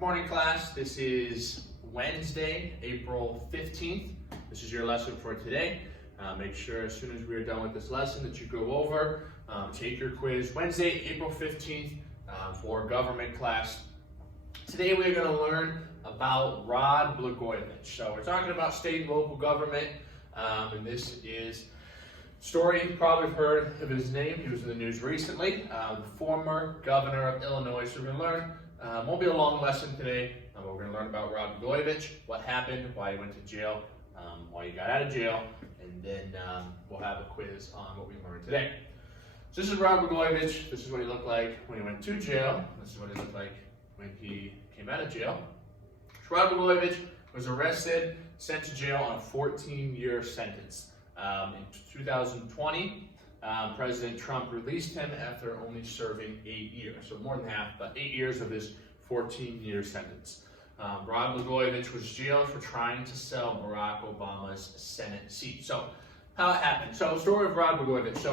Morning class, this is Wednesday, April 15th. This is your lesson for today. Make sure as soon as we are done with this lesson that you go over, take your quiz Wednesday, April 15th for government class. Today we're going to learn about Rod Blagojevich. So we're talking about state and local government, and this is a story you've probably heard of his name. He was in the news recently, the former governor of Illinois. So we're going to learn. Won't be a long lesson today, but we're going to learn about Rod Blagojevich, what happened, why he went to jail, why he got out of jail, and then we'll have a quiz on what we learned today. So this is Rod Blagojevich. This is what he looked like when he went to jail. This is what he looked like when he came out of jail. So Rod Blagojevich was arrested, sent to jail on a 14-year sentence. In 2020, President Trump released him after only serving 8 years, so more than half, but 8 years of his 14-year sentence. Rod Blagojevich was jailed for trying to sell Barack Obama's Senate seat. So, how it happened. So, the story of Rod Blagojevich. So,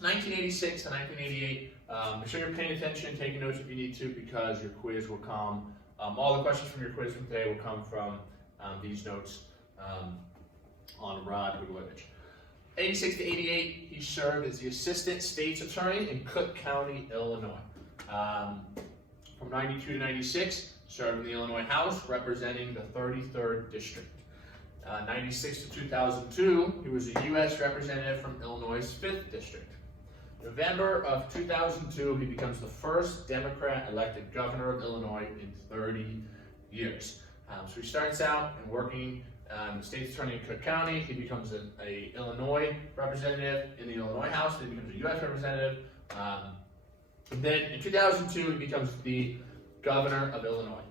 1986 to 1988. Make sure you're paying attention, taking notes if you need to, because your quiz will come. All the questions from your quiz from today will come from these notes on Rod Blagojevich. 86 to 88, he served as the assistant state's attorney in Cook County, Illinois. From 92 to 96, served in the Illinois House representing the 33rd District. 96 to 2002, he was a U.S. representative from Illinois' 5th District. November of 2002, he becomes the first Democrat elected governor of Illinois in 30 years. So he starts out and working the state's attorney in Cook County. He becomes an Illinois representative in the Illinois House. Then he becomes a U.S. representative. Then in 2002, he becomes the governor of Illinois.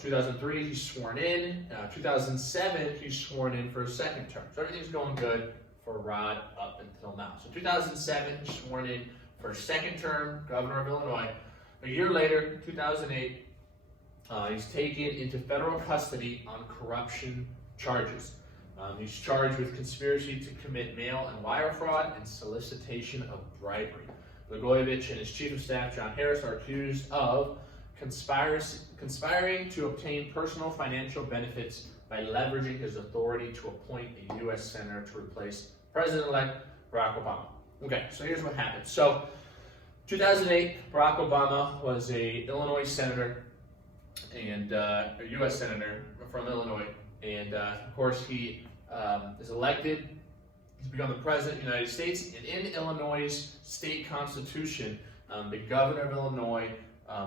2003, he's sworn in. 2007, he's sworn in for a second term. So everything's going good for Rod up until now. So 2007, he's sworn in for a second term, governor of Illinois. A year later, 2008, he's taken into federal custody on corruption charges. He's charged with conspiracy to commit mail and wire fraud and solicitation of bribery. Blagojevich and his chief of staff, John Harris, are accused of conspiring to obtain personal financial benefits by leveraging his authority to appoint a U.S. senator to replace President-elect Barack Obama. Okay, so here's what happened. So, 2008, Barack Obama was a Illinois senator and a U.S. senator from Illinois, and of course he is elected. He's become the president of the United States, and in Illinois' state constitution, the governor of Illinois,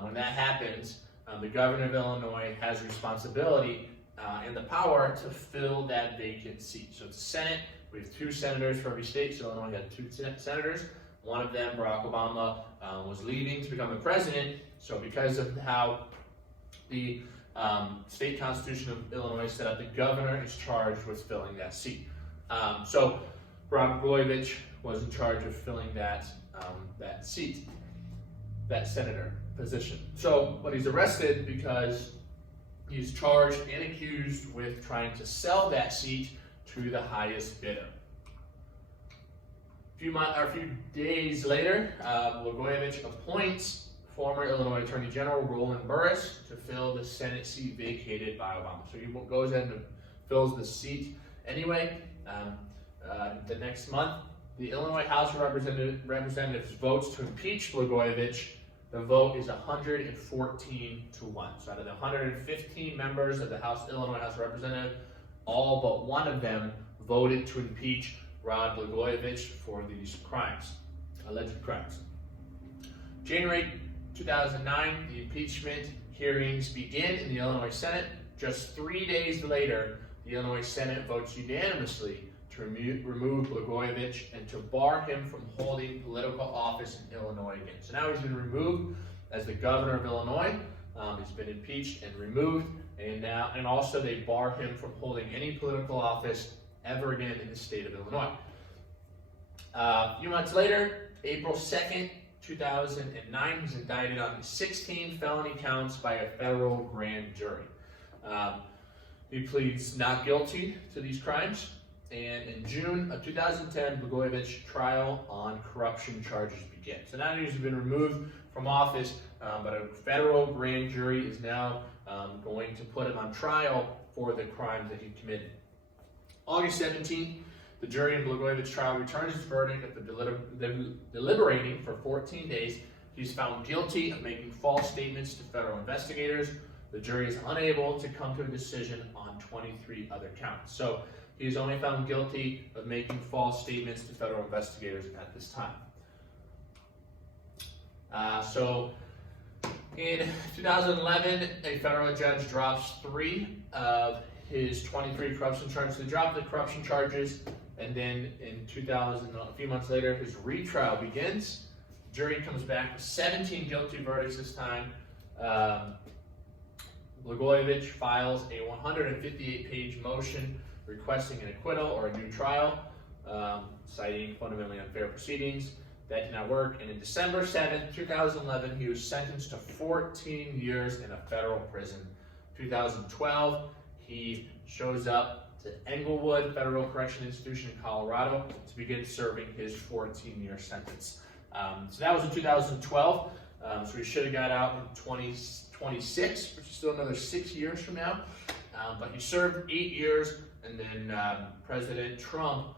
when that happens, the governor of Illinois has responsibility and the power to fill that vacant seat. So it's a Senate. We have 2 senators for every state, so Illinois had 2 senators. One of them, Barack Obama, was leaving to become the president. So because of how the state constitution of Illinois set up, the governor is charged with filling that seat. So Rod Blagojevich was in charge of filling that seat, that senator position. So, but he's arrested because he's charged and accused with trying to sell that seat to the highest bidder. A few days later, Blagojevich appoints former Illinois Attorney General Roland Burris to fill the Senate seat vacated by Obama. So he goes ahead and fills the seat anyway. The next month, the Illinois House of Representatives votes to impeach Blagojevich. The vote is 114 to 1. So out of the 115 members of the Illinois House of Representatives, all but one of them voted to impeach Rod Blagojevich for these crimes, alleged crimes. January 2009, the impeachment hearings begin in the Illinois Senate. Just 3 days later, the Illinois Senate votes unanimously to remove Blagojevich and to bar him from holding political office in Illinois again. So now he's been removed as the governor of Illinois. He's been impeached and removed, and also they bar him from holding any political office ever again in the state of Illinois. A few months later, April 2nd, 2009, he's indicted on 16 felony counts by a federal grand jury. He pleads not guilty to these crimes, and in June of 2010, Blagojevich's trial on corruption charges begins. So now he's been removed from office, but a federal grand jury is now going to put him on trial for the crimes that he committed. August 17th, the jury in Blagojevich trial returns its verdict after deliberating for 14 days. He's found guilty of making false statements to federal investigators. The jury is unable to come to a decision on 23 other counts. So he's only found guilty of making false statements to federal investigators at this time. So in 2011, a federal judge drops 3 of his 23 corruption charges. They dropped the corruption charges, and then in 2000, a few months later, his retrial begins. The jury comes back with 17 guilty verdicts this time. Blagojevich files a 158-page motion requesting an acquittal or a new trial, citing fundamentally unfair proceedings. That did not work, and in December 7, 2011, he was sentenced to 14 years in a federal prison. 2012, he shows up to Englewood Federal Correction Institution in Colorado to begin serving his 14-year sentence. So that was in 2012, so he should have got out in 2026, which is still another 6 years from now. But he served 8 years, and then President Trump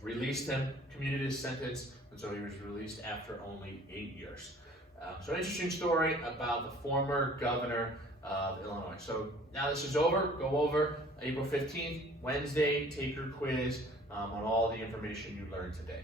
released him, commuted his sentence, and so he was released after only 8 years. So an interesting story about the former governor of Illinois. So now this is over. Go over April 15th, Wednesday, take your quiz on all the information you learned today.